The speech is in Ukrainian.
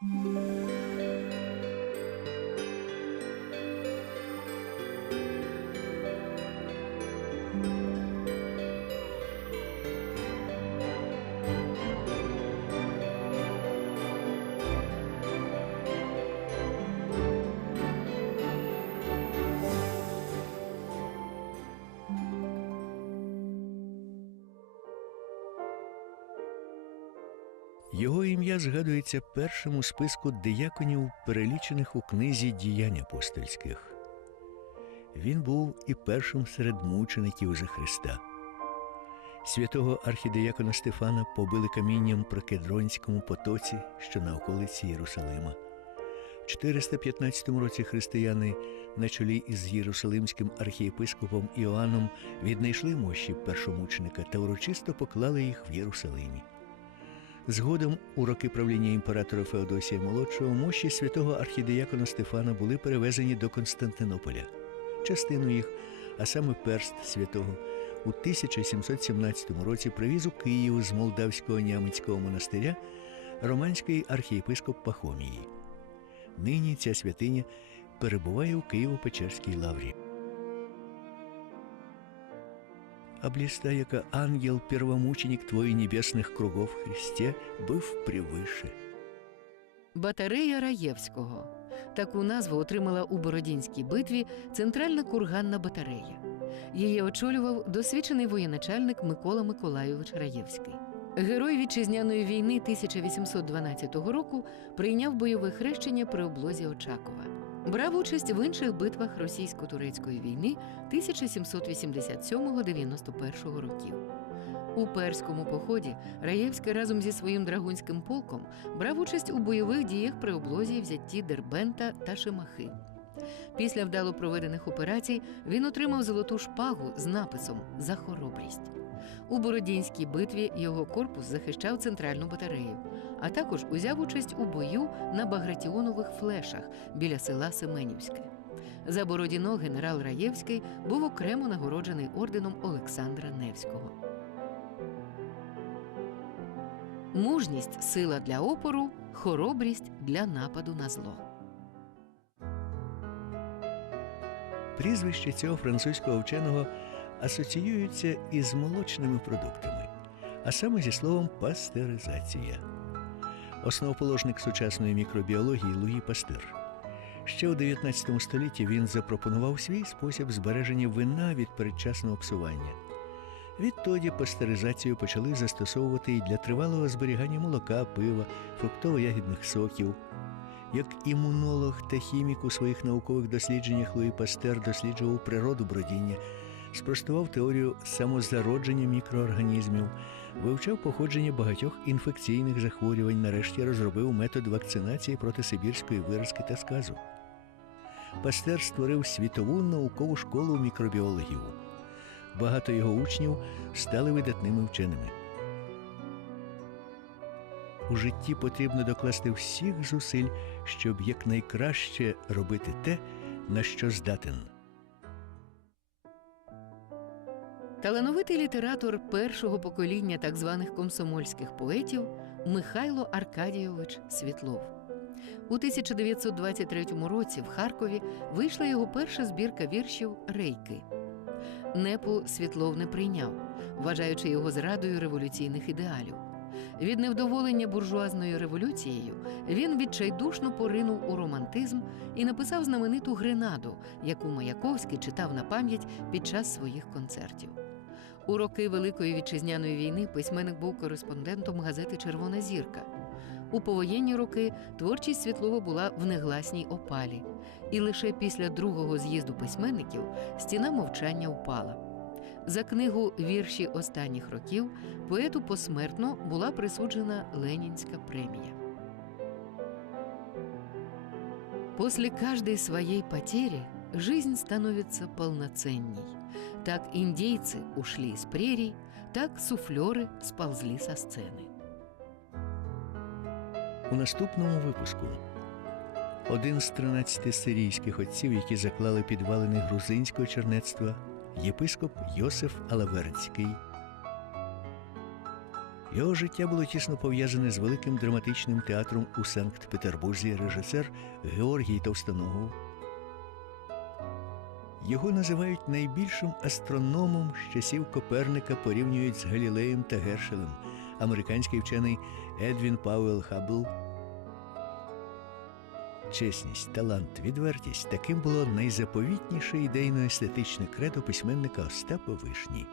Música Його ім'я згадується першим у списку дияконів, перелічених у книзі діянь апостольських. Він був і першим серед мучеників за Христа. Святого архідиякона Стефана побили камінням при Кедронському потоці, що на околиці Єрусалима. В 415 році християни на чолі із Єрусалимським архієпископом Іоанном віднайшли мощі першомученика та урочисто поклали їх в Єрусалимі. Згодом, у роки правління імператора Феодосія Молодшого, мощі святого архідиякона Стефана були перевезені до Константинополя. Частину їх, а саме перст святого, у 1717 році привіз у Київ з Молдавського нямецького монастиря романський архієпископ Пахомії. Нині ця святиня перебуває у Києво-Печерській лаврі. Облиста, яко ангел, первомученик твой небесных кругов в Христе, быв превыше. Батарея Раєвського. Таку назву отримала у Бородінській битві центральна курганна батарея. Її очолював досвідчений воєначальник Микола Миколайович Раєвський. Герой вітчизняної війни 1812 року прийняв бойове хрещення при облозі Очакова. Брав участь в інших битвах російсько-турецької війни 1787-91 років. У перському поході Раєвський разом зі своїм драгунським полком брав участь у бойових діях при облозі взятті Дербента та Шемахи. Після вдало проведених операцій він отримав золоту шпагу з написом За хоробрість. У Бородінській битві його корпус захищав центральну батарею, а також узяв участь у бою на Багратіонових флешах біля села Семенівське. За Бородіно генерал Раєвський був окремо нагороджений орденом Олександра Невського. Мужність сила для опору, хоробрість для нападу на зло. Прізвище цього французького вченого асоціюється із молочними продуктами, а саме зі словом пастеризація. Основоположник сучасної мікробіології Луї Пастер. Ще у 19 столітті він запропонував свій спосіб збереження вина від передчасного псування. Відтоді пастеризацію почали застосовувати і для тривалого зберігання молока, пива, фруктово-ягідних соків. Як імунолог та хімік у своїх наукових дослідженнях Луї Пастер досліджував природу бродіння, спростував теорію самозародження мікроорганізмів, вивчав походження багатьох інфекційних захворювань, нарешті розробив метод вакцинації проти сибірської виразки та сказу. Пастер створив світову наукову школу мікробіологів. Багато його учнів стали видатними вченими. У житті потрібно докласти всіх зусиль, щоб якнайкраще робити те, на що здатен. Талановитий літератор першого покоління так званих комсомольських поетів Михайло Аркадійович Світлов. У 1923 році в Харкові вийшла його перша збірка віршів Рейки. Непу Світлов не прийняв, вважаючи його зрадою революційних ідеалів. Від невдоволення буржуазною революцією він відчайдушно поринув у романтизм і написав знамениту гренаду, яку Маяковський читав на пам'ять під час своїх концертів. У роки Великої вітчизняної війни письменник був кореспондентом газети Червона зірка. У повоєнні роки творчість Світлова була в негласній опалі, і лише після другого з'їзду письменників стіна мовчання впала. За книгу Вірші останніх років поету посмертно була присуджена Ленінська премія. После каждой своей потери жизнь становится полноценней. Так индейцы ушли из прерий, так суфлеры сползли со сцены. У наступному випуску один з 13 сирійських отців, які заклали підвалини грузинського чернецтва, єпископ Йосиф Алаверцький. Його життя було тісно пов'язане з великим драматичним театром у Санкт-Петербурзі режисер Георгій Товстоногов. Його називають найбільшим астрономом з часів Коперника порівнюють з Галілеєм та Гершелем. Американський вчений Едвін Пауел Хаббл. Чесність, талант, відвертість таким було найзаповітніше ідейно-естетичне кредо письменника Остапа Вишні.